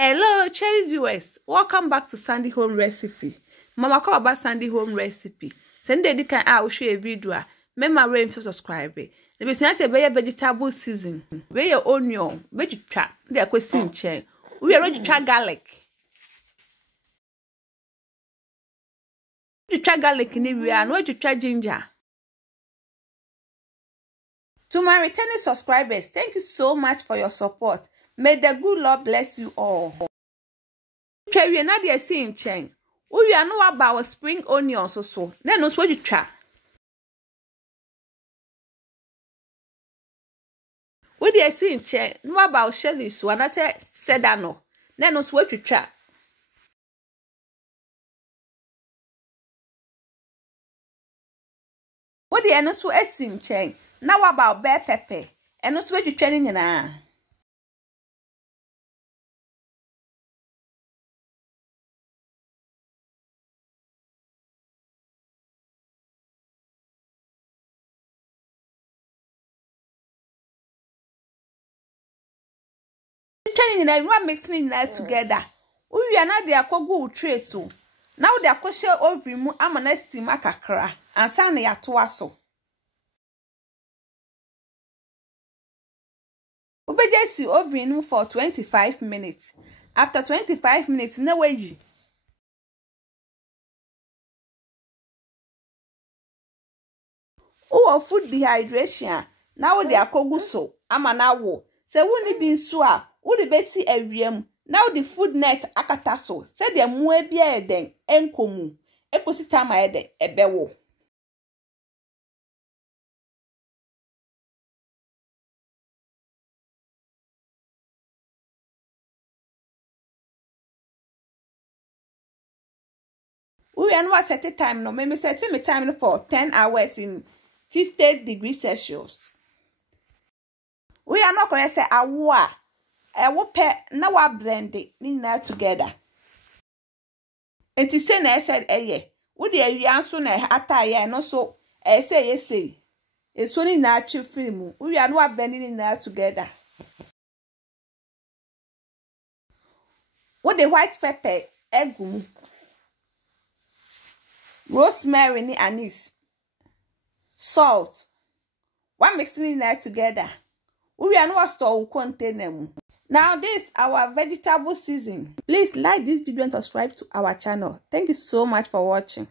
Hello, cherished viewers. Welcome back to Sandy Home Recipe. Mama call about Sandy Home Recipe. Send the can I show a video. Remember where to subscribe. The business say vegetable season. Where your onion, vegetable. They are question chain. We are ready to try garlic. To try garlic in area and where to try ginger. To my returning subscribers, thank you so much for your support. May the good Lord bless you all. We are not there seeing chain. We are know about spring onions also. Then us what you try. We are seeing chain. Know about shelly so and I said that no. Then us what you try. What the no so seeing chain. Now about bell pepper. And us what you training in a training everyone mixing it together. We are not there go trace so. Now they are kosher over mu amanesti makakra and sane ya toaso. Ubejesi over for 25 minutes. After 25 minutes, no way. Oh, food dehydration. Now they are koguso. Amanawo. Se wuni bin sua. Udi besi eviem. Now the food net akataso. Se de muebia eden. Enkomu. Ekositama ede. Ebewo. We are not set time no. Maybe set me time for 10 hours in 50 degrees Celsius. We are not going to say awa. I will pay now I blend it now together. And to say I said would the answer attire and also I say it's only natural film. We are not blending it now together. What the white pepper, egg, rosemary and anise, salt. One mixing it together. We are not store contain them. Now this our vegetable season. Please like this video and subscribe to our channel. Thank you so much for watching.